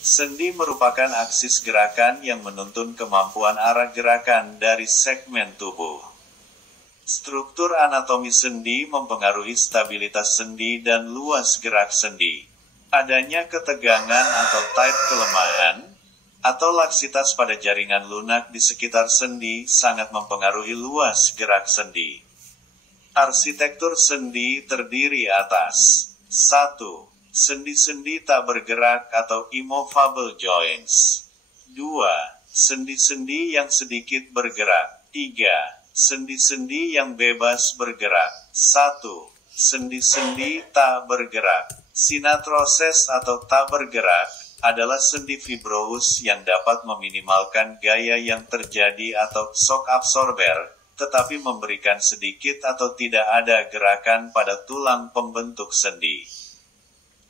Sendi merupakan aksis gerakan yang menuntun kemampuan arah gerakan dari segmen tubuh. Struktur anatomi sendi mempengaruhi stabilitas sendi dan luas gerak sendi. Adanya ketegangan atau tight kelemahan, atau laksitas pada jaringan lunak di sekitar sendi sangat mempengaruhi luas gerak sendi. Arsitektur sendi terdiri atas 1. Sendi-sendi tak bergerak atau immovable joints. 2. Sendi-sendi yang sedikit bergerak. 3. Sendi-sendi yang bebas bergerak. 1. Sendi-sendi tak bergerak. Sinatrosis atau tak bergerak adalah sendi fibrous yang dapat meminimalkan gaya yang terjadi atau shock absorber, tetapi memberikan sedikit atau tidak ada gerakan pada tulang pembentuk sendi.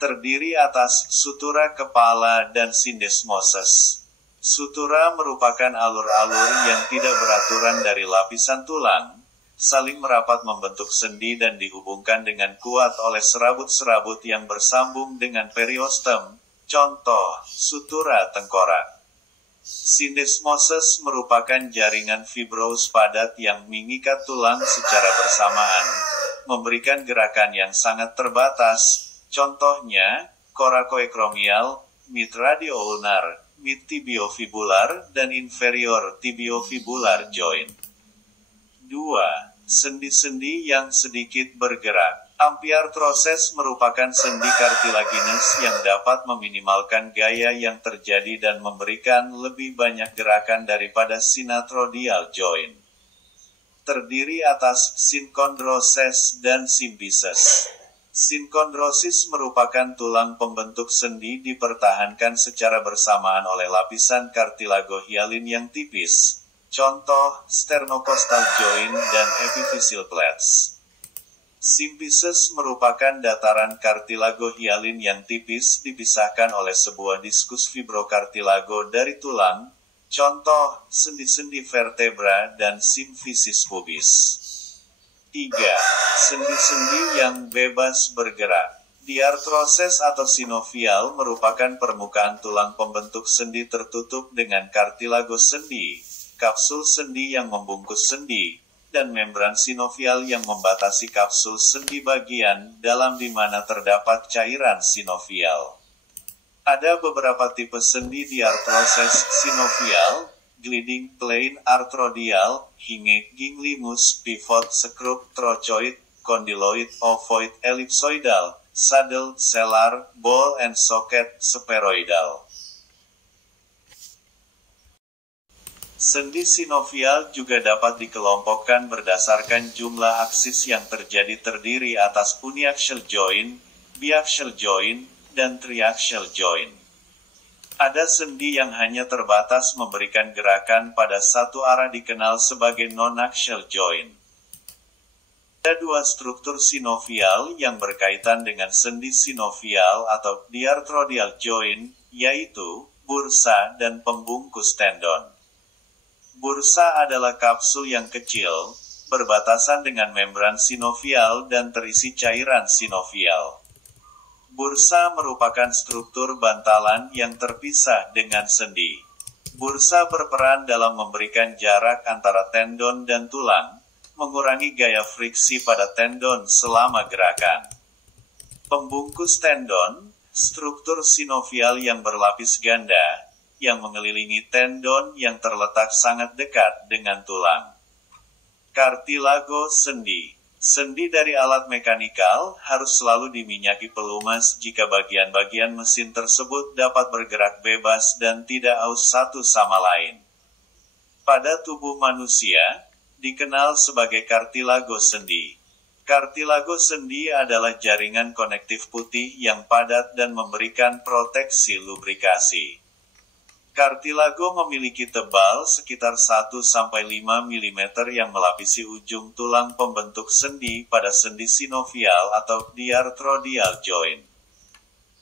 Terdiri atas sutura kepala dan syndesmosis. Sutura merupakan alur-alur yang tidak beraturan dari lapisan tulang, saling merapat membentuk sendi dan dihubungkan dengan kuat oleh serabut-serabut yang bersambung dengan periostem, contoh, sutura tengkorak. Syndesmosis merupakan jaringan fibrous padat yang mengikat tulang secara bersamaan, memberikan gerakan yang sangat terbatas, contohnya, coracoacromial, mid radioulnar, mid tibiofibular, dan inferior tibiofibular joint. 2. Sendi-sendi yang sedikit bergerak. Ampiartrosis merupakan sendi kartilagines yang dapat meminimalkan gaya yang terjadi dan memberikan lebih banyak gerakan daripada synatrodial joint. Terdiri atas synchondrosis dan symphysis. Synchondrosis merupakan tulang pembentuk sendi dipertahankan secara bersamaan oleh lapisan kartilago-hyalin yang tipis, contoh sternocostal joint dan epiphyseal plates. Symphysis merupakan dataran kartilago-hyalin yang tipis dipisahkan oleh sebuah diskus fibrokartilago dari tulang, contoh sendi-sendi vertebra dan symphysis pubis. 3. Sendi-sendi yang bebas bergerak. Diartrosis atau sinovial merupakan permukaan tulang pembentuk sendi tertutup dengan kartilago sendi, kapsul sendi yang membungkus sendi, dan membran sinovial yang membatasi kapsul sendi bagian dalam di mana terdapat cairan sinovial. Ada beberapa tipe sendi diartrosis sinovial, gliding plane arthrodial, hinge, ginglimus, pivot, skrup, trochoid, condyloid, ovoid, ellipsoidal, saddle, sellar, ball and socket, spheroidal. Sendi sinovial juga dapat dikelompokkan berdasarkan jumlah aksis yang terjadi terdiri atas uniaxial joint, biaxial joint, dan triaxial joint. Ada sendi yang hanya terbatas memberikan gerakan pada satu arah dikenal sebagai non-axial joint. Ada dua struktur sinovial yang berkaitan dengan sendi sinovial atau diarthrodial joint, yaitu bursa dan pembungkus tendon. Bursa adalah kapsul yang kecil, berbatasan dengan membran sinovial dan terisi cairan sinovial. Bursa merupakan struktur bantalan yang terpisah dengan sendi. Bursa berperan dalam memberikan jarak antara tendon dan tulang, mengurangi gaya friksi pada tendon selama gerakan. Pembungkus tendon, struktur sinovial yang berlapis ganda, yang mengelilingi tendon yang terletak sangat dekat dengan tulang. Kartilago sendi. Sendi dari alat mekanikal harus selalu diminyaki pelumas jika bagian-bagian mesin tersebut dapat bergerak bebas dan tidak aus satu sama lain. Pada tubuh manusia, dikenal sebagai kartilago sendi. Kartilago sendi adalah jaringan konektif putih yang padat dan memberikan proteksi lubrikasi. Kartilago memiliki tebal sekitar 1-5 mm yang melapisi ujung tulang pembentuk sendi pada sendi sinovial atau diarthrodial joint.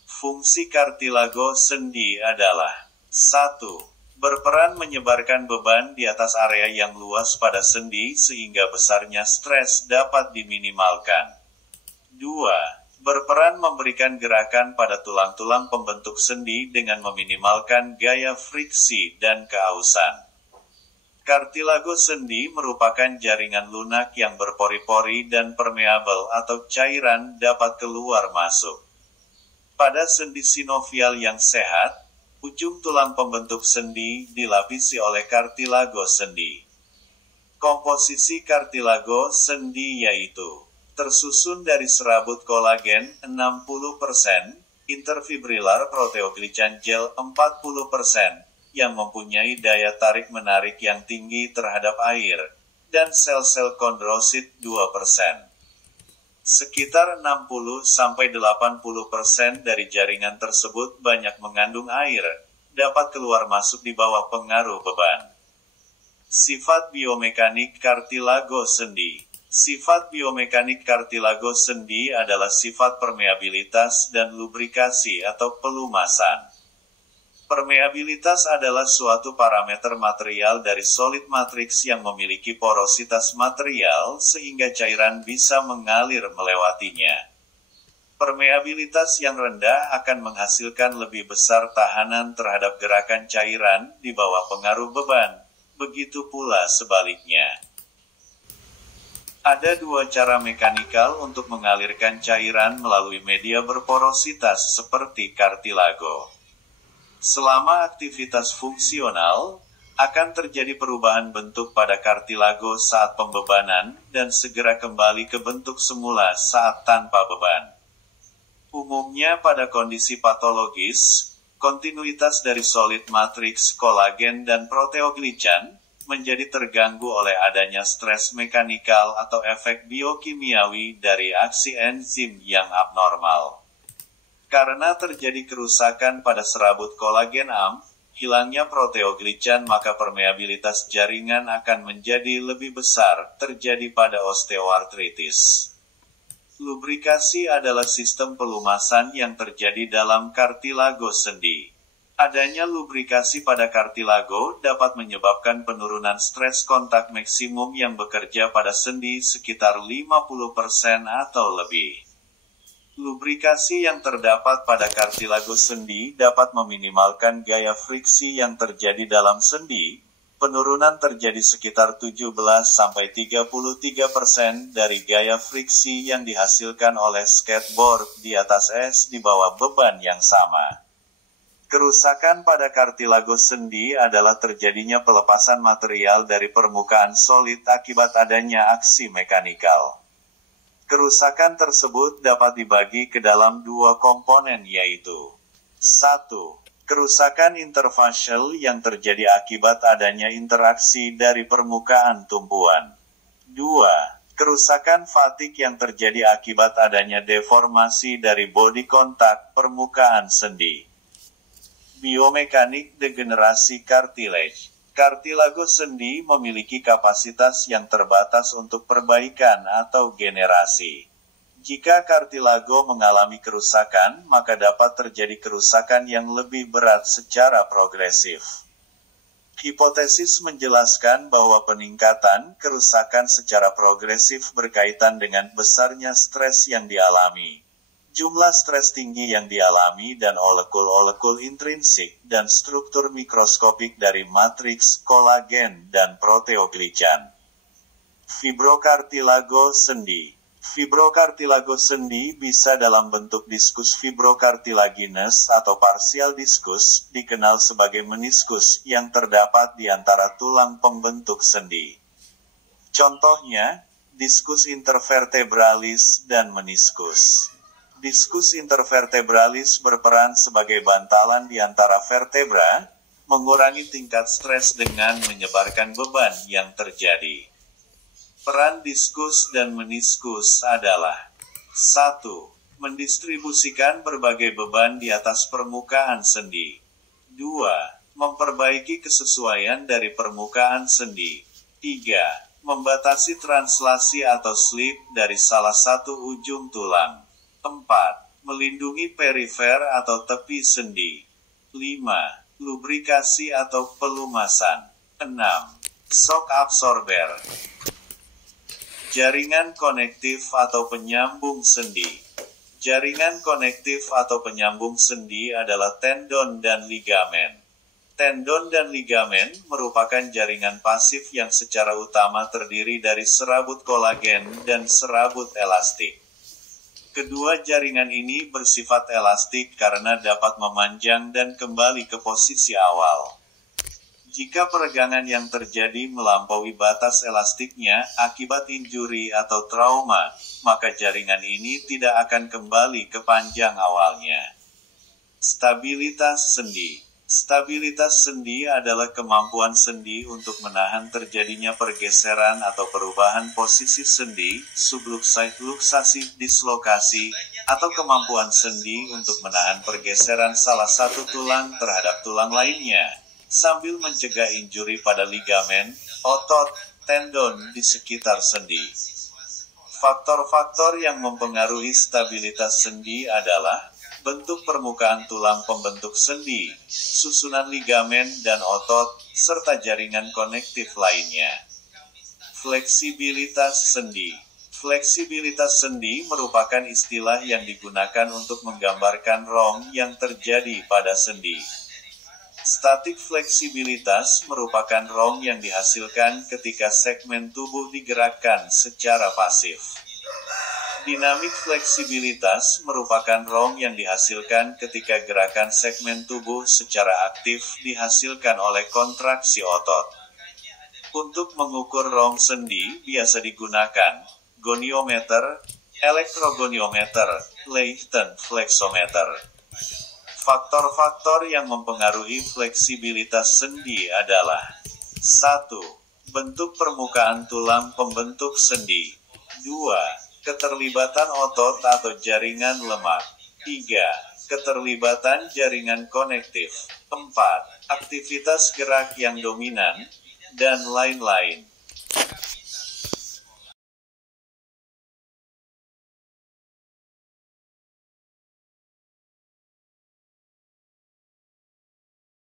Fungsi kartilago sendi adalah 1. Berperan menyebarkan beban di atas area yang luas pada sendi sehingga besarnya stres dapat diminimalkan. 2. Berperan berperan memberikan gerakan pada tulang-tulang pembentuk sendi dengan meminimalkan gaya friksi dan keausan. Kartilago sendi merupakan jaringan lunak yang berpori-pori dan permeabel atau cairan dapat keluar masuk. Pada sendi sinovial yang sehat, ujung tulang pembentuk sendi dilapisi oleh kartilago sendi. Komposisi kartilago sendi yaitu tersusun dari serabut kolagen 60%, interfibrilar proteoglican gel 40%, yang mempunyai daya tarik-menarik yang tinggi terhadap air, dan sel-sel kondrosit 2%. Sekitar 60-80% dari jaringan tersebut banyak mengandung air, dapat keluar masuk di bawah pengaruh beban. Sifat biomekanik kartilago sendi. Sifat biomekanik kartilago sendi adalah sifat permeabilitas dan lubrikasi atau pelumasan. Permeabilitas adalah suatu parameter material dari solid matriks yang memiliki porositas material sehingga cairan bisa mengalir melewatinya. Permeabilitas yang rendah akan menghasilkan lebih besar tahanan terhadap gerakan cairan di bawah pengaruh beban, begitu pula sebaliknya. Ada dua cara mekanikal untuk mengalirkan cairan melalui media berporositas seperti kartilago. Selama aktivitas fungsional, akan terjadi perubahan bentuk pada kartilago saat pembebanan dan segera kembali ke bentuk semula saat tanpa beban. Umumnya pada kondisi patologis, kontinuitas dari solid matriks kolagen dan proteoglican menjadi terganggu oleh adanya stres mekanikal atau efek biokimiawi dari aksi enzim yang abnormal. Karena terjadi kerusakan pada serabut kolagen AM, hilangnya proteoglican maka permeabilitas jaringan akan menjadi lebih besar, terjadi pada osteoartritis. Lubrikasi adalah sistem pelumasan yang terjadi dalam kartilago sendi. Adanya lubrikasi pada kartilago dapat menyebabkan penurunan stres kontak maksimum yang bekerja pada sendi sekitar 50% atau lebih. Lubrikasi yang terdapat pada kartilago sendi dapat meminimalkan gaya friksi yang terjadi dalam sendi. Penurunan terjadi sekitar 17-33% dari gaya friksi yang dihasilkan oleh skateboard di atas es di bawah beban yang sama. Kerusakan pada kartilago sendi adalah terjadinya pelepasan material dari permukaan solid akibat adanya aksi mekanikal. Kerusakan tersebut dapat dibagi ke dalam dua komponen yaitu 1. Kerusakan interfacial yang terjadi akibat adanya interaksi dari permukaan tumpuan. 2. Kerusakan fatik yang terjadi akibat adanya deformasi dari body contact permukaan sendi. Biomekanik degenerasi cartilage. Kartilago sendi memiliki kapasitas yang terbatas untuk perbaikan atau generasi. Jika kartilago mengalami kerusakan, maka dapat terjadi kerusakan yang lebih berat secara progresif. Hipotesis menjelaskan bahwa peningkatan kerusakan secara progresif berkaitan dengan besarnya stres yang dialami. Jumlah stres tinggi yang dialami dan molekul-molekul intrinsik dan struktur mikroskopik dari matriks kolagen dan proteoglican. Fibrokartilago sendi. Fibrokartilago sendi bisa dalam bentuk diskus fibrokartilaginous atau parsial diskus, dikenal sebagai meniskus yang terdapat di antara tulang pembentuk sendi. Contohnya, diskus intervertebralis dan meniskus. Diskus intervertebralis berperan sebagai bantalan di antara vertebra, mengurangi tingkat stres dengan menyebarkan beban yang terjadi. Peran diskus dan meniskus adalah 1. Mendistribusikan berbagai beban di atas permukaan sendi. 2. Memperbaiki kesesuaian dari permukaan sendi. 3. Membatasi translasi atau slip dari salah satu ujung tulang. 4. Melindungi perifer atau tepi sendi. 5. Lubrikasi atau pelumasan. 6. Shock absorber. Jaringan konektif atau penyambung sendi. Jaringan konektif atau penyambung sendi adalah tendon dan ligamen. Tendon dan ligamen merupakan jaringan pasif yang secara utama terdiri dari serabut kolagen dan serabut elastik. Kedua jaringan ini bersifat elastik karena dapat memanjang dan kembali ke posisi awal. Jika peregangan yang terjadi melampaui batas elastiknya akibat injuri atau trauma, maka jaringan ini tidak akan kembali ke panjang awalnya. Stabilitas sendi. Stabilitas sendi adalah kemampuan sendi untuk menahan terjadinya pergeseran atau perubahan posisi sendi, subluksasi, dislokasi, atau kemampuan sendi untuk menahan pergeseran salah satu tulang terhadap tulang lainnya, sambil mencegah injuri pada ligamen, otot, tendon di sekitar sendi. Faktor-faktor yang mempengaruhi stabilitas sendi adalah bentuk permukaan tulang pembentuk sendi, susunan ligamen dan otot, serta jaringan konektif lainnya. Fleksibilitas sendi. Fleksibilitas sendi merupakan istilah yang digunakan untuk menggambarkan rong yang terjadi pada sendi. Statik fleksibilitas merupakan rong yang dihasilkan ketika segmen tubuh digerakkan secara pasif. Dinamik fleksibilitas merupakan rong yang dihasilkan ketika gerakan segmen tubuh secara aktif dihasilkan oleh kontraksi otot. Untuk mengukur rong sendi biasa digunakan goniometer, elektrogoniometer, Leyton flexometer. Faktor-faktor yang mempengaruhi fleksibilitas sendi adalah 1. Bentuk permukaan tulang pembentuk sendi. 2. Keterlibatan otot atau jaringan lemak. 3. Keterlibatan jaringan konektif. 4. Aktivitas gerak yang dominan, dan lain-lain.